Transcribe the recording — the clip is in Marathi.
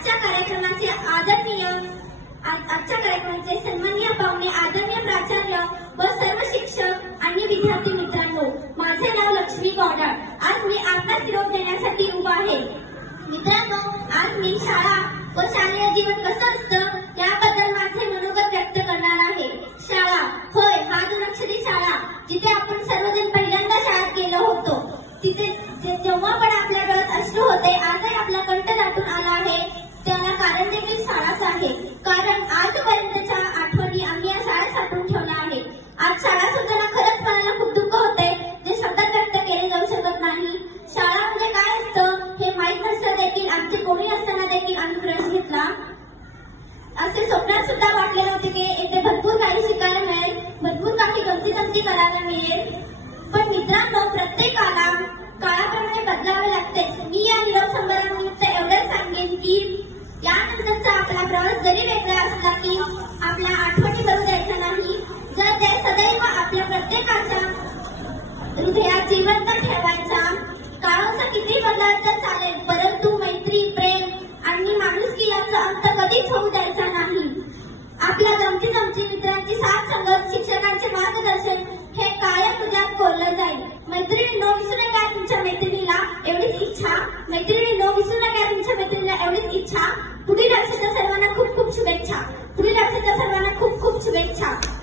आजच्या कार्यक्रमाचे सन्माननीय पाहुणे, आदरणीय प्राचार्य व सर्व शिक्षक आणि विद्यार्थी मित्रांनो, माझे नाव लक्ष्मी गौडाळ. आज मी आपला निरोप देण्यासाठी उभा आहे. मित्रांनो, आज मी शाळा व शालेय जीवन कसं असतं याबद्दल माझे मनोगत व्यक्त करणार आहे. शाळा, होय, हा जुनाक्षरी शाळा जिथे आपण सर्वजण पहिल्यांदा शाळेत गेलो होतो. तिथे जेव्हा पण आपल्या डोळ्यात अश्रू होते, आजही आपला कंठ दाटून आला आहे, त्याला कारण देखील शाळाच आहे. कारण आजपर्यंतच्या आठवणी आम्ही या शाळेत साठवून ठेवल्या आहे. आज शाळा सुद्धा खरंच मनाला खूप दुःख होते, जे शब्दात व्यक्त केले जाऊ शकत नाही. शाळा म्हणजे काय असतं हे माहीत नसतं देखील आमचे कोणी असताना देखील आम्ही प्रवेश घेतला. असे स्वप्नात सुद्धा वाटले नव्हते की येथे भरपूर काही शिकायला मिळेल, भरपूर काही गमती करायला मिळेल. पण मित्रांनो, प्रत्येकाला काळाप्रमाणे बदलावे लागते. मी या निरोप समारंभानिमित्त एवढंच सांगेन की यानंतरचा आपला प्रवास जरी वेगळा असला की आपल्या आठवणी करू द्यायचा नाही. जर ते सदैव आपल्या प्रत्येकाच्या हृदयात जिवंत ठेवायचा. काळाचा किती बदलाव तर चालेल, परंतु मैत्री, प्रेम आणि माणुसकी याचा अंत कधीच होऊ द्यायचा नाही. आपल्या गमती मित्रांची साथ संगत, शिक्षकांचे मार्गदर्शन हे कायम हृदयात कोरलं जाईल. मैत्रिणींनो, विसरू नका तुमच्या मैत्रिणीला एवढीच इच्छा. मैत्रिणींनो, विसरू नका तुमच्या मैत्रिणीला एवढीच इच्छा. पुढील वर्षाच्या सर्वांना खूप खूप शुभेच्छा.